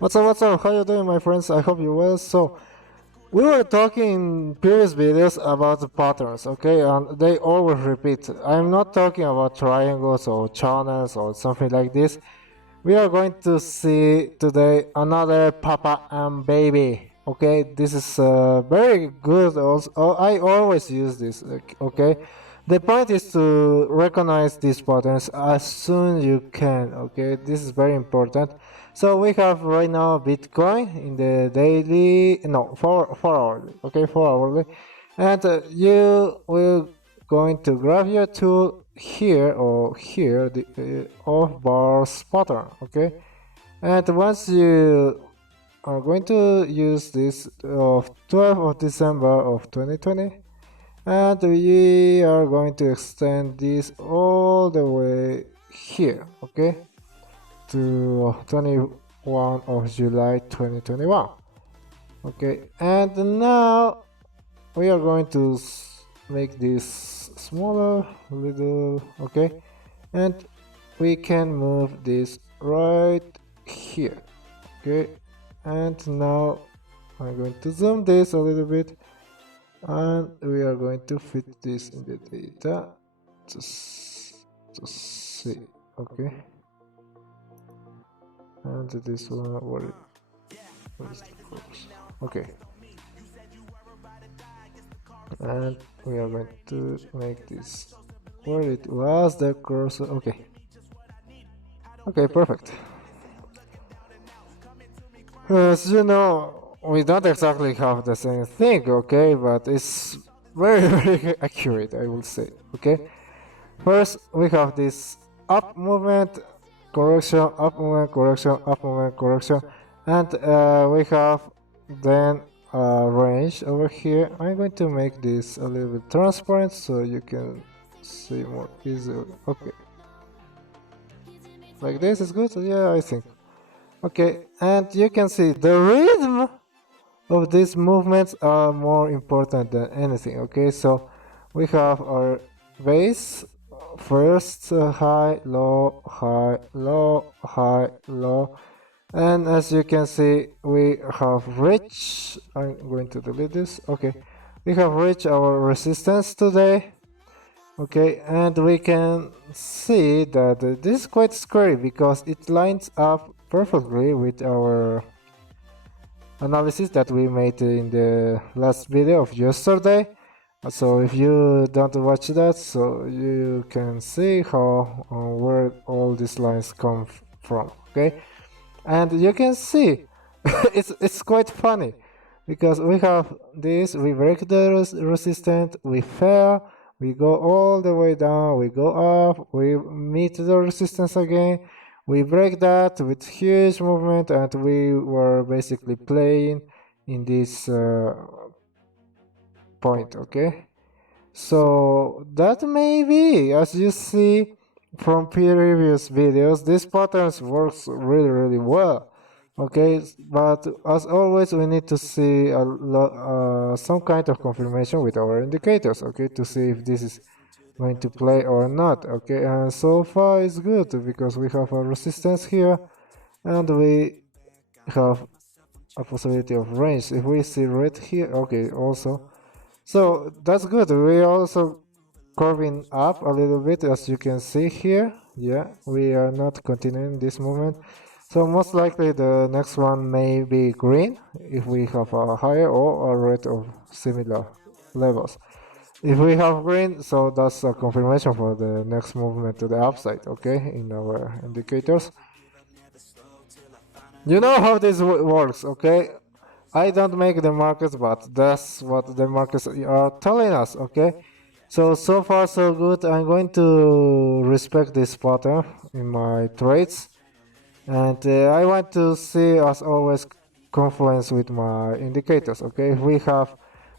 What's up, what's up? How you doing, my friends? I hope you're well. So, we were talking in previous videos about the patterns, okay? And they always repeat. I'm not talking about triangles or channels or something like this. We are going to see today another papa and baby, okay? This is very good also. I always use this, okay? The point is to recognize these patterns as soon you can, okay? This is very important. So we have right now Bitcoin in the daily, no, 4 hourly, okay, 4 hourly. And you will going to grab your tool here or here, the off bars pattern, okay? And once you are going to use this of 12th of December of 2020, and we are going to extend this all the way here, okay, to 21 of July 2021. Okay, and now we are going to make this smaller, little, okay, and we can move this right here, okay, and now I'm going to zoom this a little bit, and we are going to fit this in the data to see, okay, and this one, what is the course? Okay, and we are going to make this where it was the cursor. Okay, okay, perfect. As you know, we don't exactly have the same thing, okay, but it's very very accurate, I will say. Okay, first we have this up movement, correction, up movement, correction, up movement, correction, and we have then range over here. I'm going to make this a little bit transparent so you can see more easily. Okay, like this is good. Yeah, I think. Okay, and you can see the rhythm of these movements are more important than anything. Okay, so we have our base, first high, low, high, low, high, low, and as you can see we have reached, I'm going to delete this, okay, we have reached our resistance today, okay, and we can see that this is quite scary because it lines up perfectly with our analysis that we made in the last video of yesterday. So if you don't watch that, so you can see how where all these lines come from, okay, and you can see it's quite funny because we have this, we break the resistance, we fail, we go all the way down, we go up, we meet the resistance again, we break that with huge movement, and we were basically playing in this point, okay. So that may be, as you see from previous videos, these patterns works really well, okay, but as always we need to see some kind of confirmation with our indicators, okay, to see if this is going to play or not, okay, and so far it's good because we have a resistance here and we have a possibility of range. If we see red here, okay, also, so that's good. We also curving up a little bit, as you can see here. Yeah, we are not continuing this movement, so most likely the next one may be green if we have a higher or a red of similar levels. If we have green, so that's a confirmation for the next movement to the upside, okay, in our indicators. You know how this works, okay? I don't make the markets, but that's what the markets are telling us, okay? So far so good. I'm going to respect this pattern in my trades, and I want to see, as always, confluence with my indicators, okay? If we have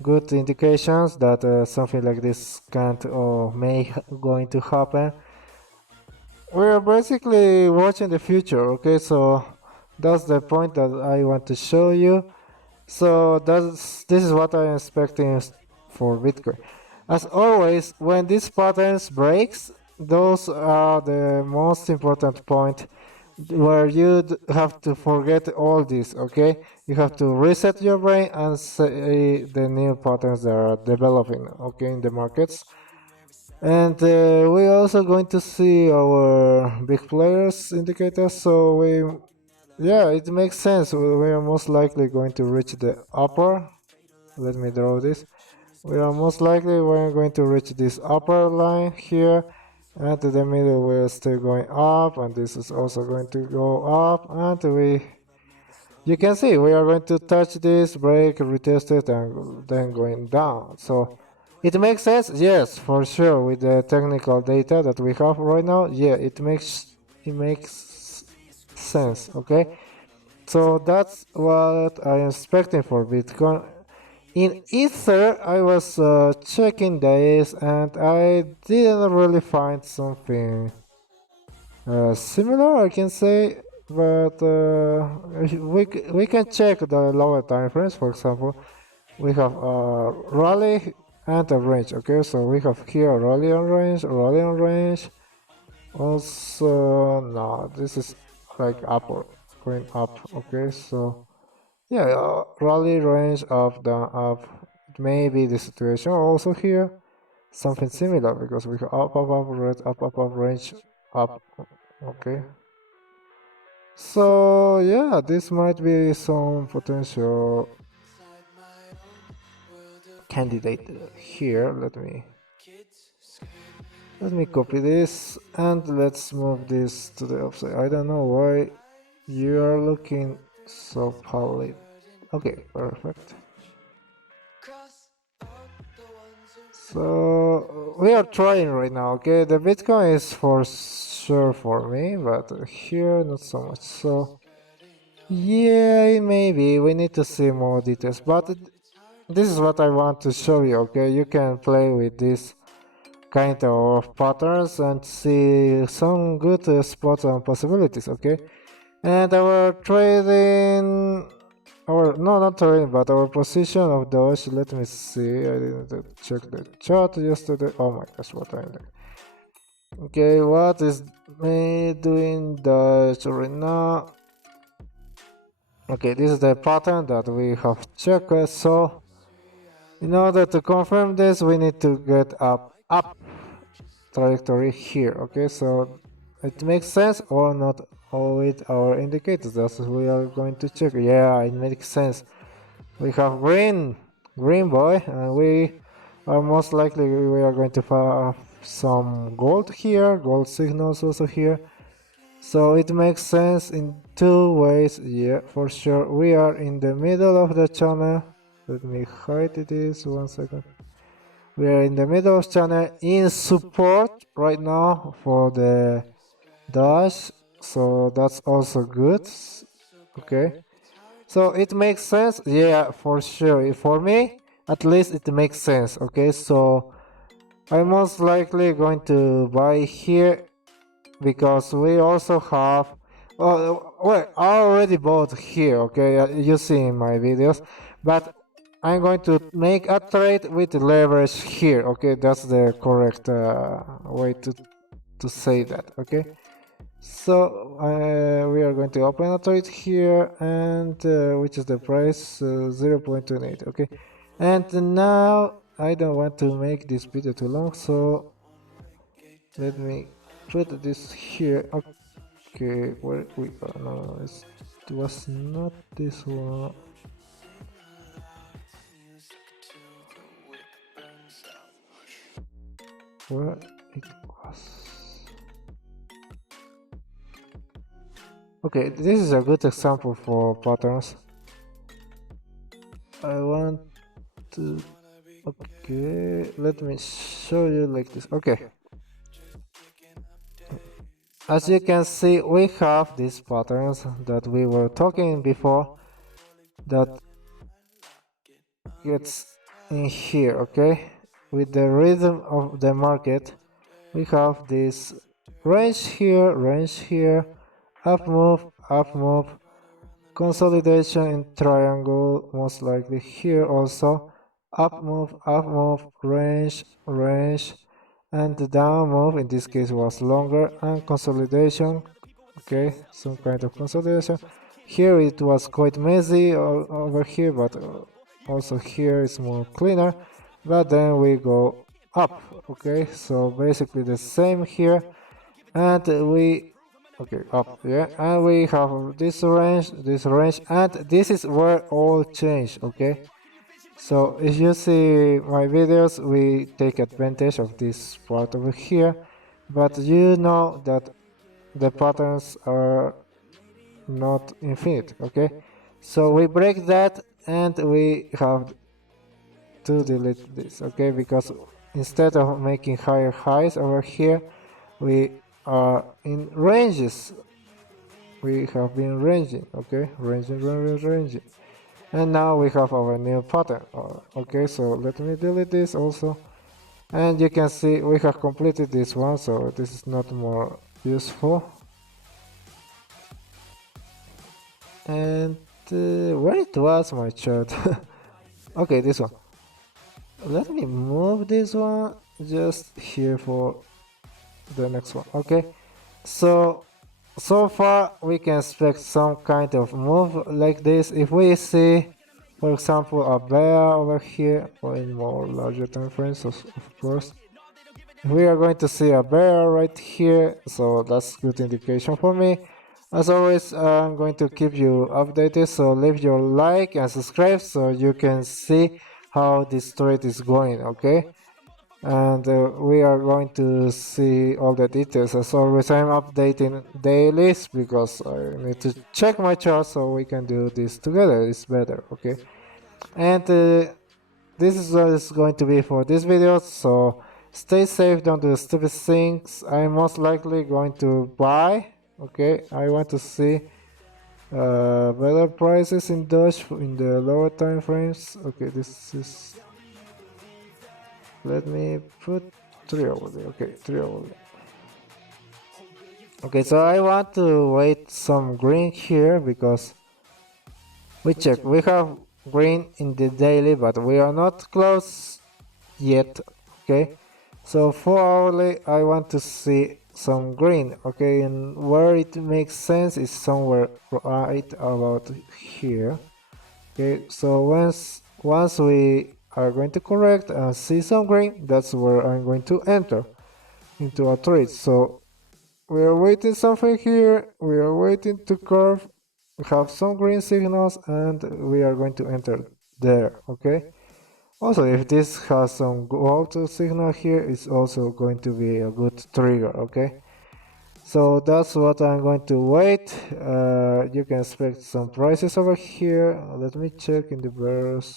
good indications that something like this can't or may going to happen, we're basically watching the future, okay? So that's the point that I want to show you. So this is what I'm expecting for Bitcoin. As always, when these patterns breaks, those are the most important point where you have to forget all this, okay? You have to reset your brain and see the new patterns that are developing, okay, in the markets. And we also going to see our big players indicators, so yeah, it makes sense. We are most likely going to reach the upper. Let me draw this. We are most likely we're going to reach this upper line here, and to the middle we're still going up, and this is also going to go up, and you can see we are going to touch this, break, retest it, and then going down. So it makes sense, yes, for sure. With the technical data that we have right now, yeah, it makes sense. Okay, so that's what I'm expecting for Bitcoin. In Ether, I was checking this and I didn't really find something similar, I can say, but we can check the lower time frames. For example, we have a rally and a range. Okay, so we have here a rally on range. Also, no, this is like up or going up. Okay, so yeah, rally range up, down, up. It may be the situation also here. Something similar because we have up, red, up, range, up. Okay. So yeah, this might be some potential candidate here. Let me copy this and let's move this to the upside. I don't know why you are looking so pallid. Okay, perfect. So we are trying right now, okay? The Bitcoin is for sure for me, but here not so much. So yeah, maybe we need to see more details, but this is what I want to show you, okay? You can play with this kind of patterns and see some good spots and possibilities, okay? And our trading, our no, not trading, but our position of doge. Let me see. I didn't check the chart yesterday. Oh my gosh, what I'm doing. Okay, what is me doing doge right now? Okay, this is the pattern that we have checked. So in order to confirm this, we need to get up trajectory here. Okay, so it makes sense or not with our indicators. That's what we are going to check. Yeah, it makes sense. We have green boy, and we are most likely we are going to have some gold here, gold signals also here. So it makes sense in two ways. Yeah, for sure. We are in the middle of the channel. Let me hide this 1 second. We are in the middle of channel in support right now for the dash, so that's also good. Okay, so it makes sense. Yeah, for sure. For me, at least it makes sense. Okay, so I'm most likely going to buy here because we also have. Well, I already bought here. Okay, you see in my videos, but I'm going to make a trade with leverage here. Okay, that's the correct way to say that. Okay, so we are going to open a trade here, and which is the price 0.28. Okay, and now I don't want to make this video too long, so let me put this here. Okay, where we are? No, it was not this one. Where it was? Okay, this is a good example for patterns. I want to. Okay, let me show you like this. Okay, as you can see, we have these patterns that we were talking before that gets in here. Okay, with the rhythm of the market, we have this range here, up move, consolidation in triangle, most likely here also, up move, range, and the down move in this case was longer, and consolidation okay, some kind of consolidation. Here it was quite messy over here, but also here is more cleaner. But then we go up, okay, so basically the same here, and we okay up, yeah, and we have this range, and this is where all change, okay. So if you see my videos, we take advantage of this part over here, but you know that the patterns are not infinite, okay. So we break that and we have to delete this, okay, because instead of making higher highs over here, we are in ranges. We have been ranging, okay, ranging, and now we have our new pattern. Okay, so let me delete this also, and you can see we have completed this one, so this is not more useful. And where it was my chart? Okay, this one. Let me move this one just here for the next one. Okay, so far we can expect some kind of move like this. If we see, for example, a bear over here, or in more larger time frames, of course, we are going to see a bear right here, so that's good indication for me. As always, I'm going to keep you updated, so leave your like and subscribe so you can see how this trade is going, okay. And we are going to see all the details. As always, I'm updating dailies because I need to check my chart so we can do this together. It's better, okay. And this is what it's going to be for this video, so stay safe, don't do stupid things. I'm most likely going to buy, okay. I want to see better prices in Doge in the lower time frames. Okay, this is, let me put 3 over there. Okay, 3 over there. Okay, so I want to wait some green here because we check, we have green in the daily, but we are not close yet, okay. So 4 hourly I want to see some green, okay, and where it makes sense is somewhere right about here, okay. So once we are going to correct and see some green, that's where I'm going to enter into a trade. So we are waiting something here, we are waiting to curve, we have some green signals, and we are going to enter there, okay. Also, if this has some gold signal here, it's also going to be a good trigger, okay. So that's what I'm going to wait. You can expect some prices over here. Let me check in the bears.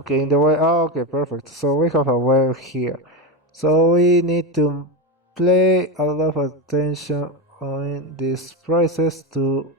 Okay, in the way. Oh, okay, perfect. So we have a wave here. So we need to pay a lot of attention on these prices to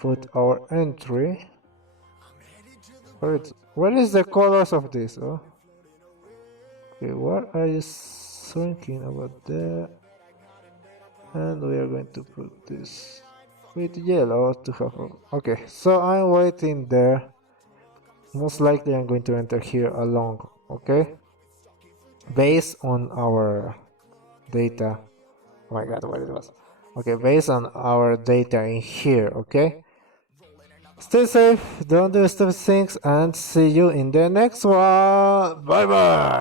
put our entry. Where is the colors of this? Oh? Okay, what are you thinking about there? And we are going to put this with yellow to have okay, so I'm waiting there. Most likely I'm going to enter here along, okay, based on our data. Oh my god, what it was. Okay, based on our data in here, okay. Stay safe, don't do stupid things, and see you in the next one. Bye bye.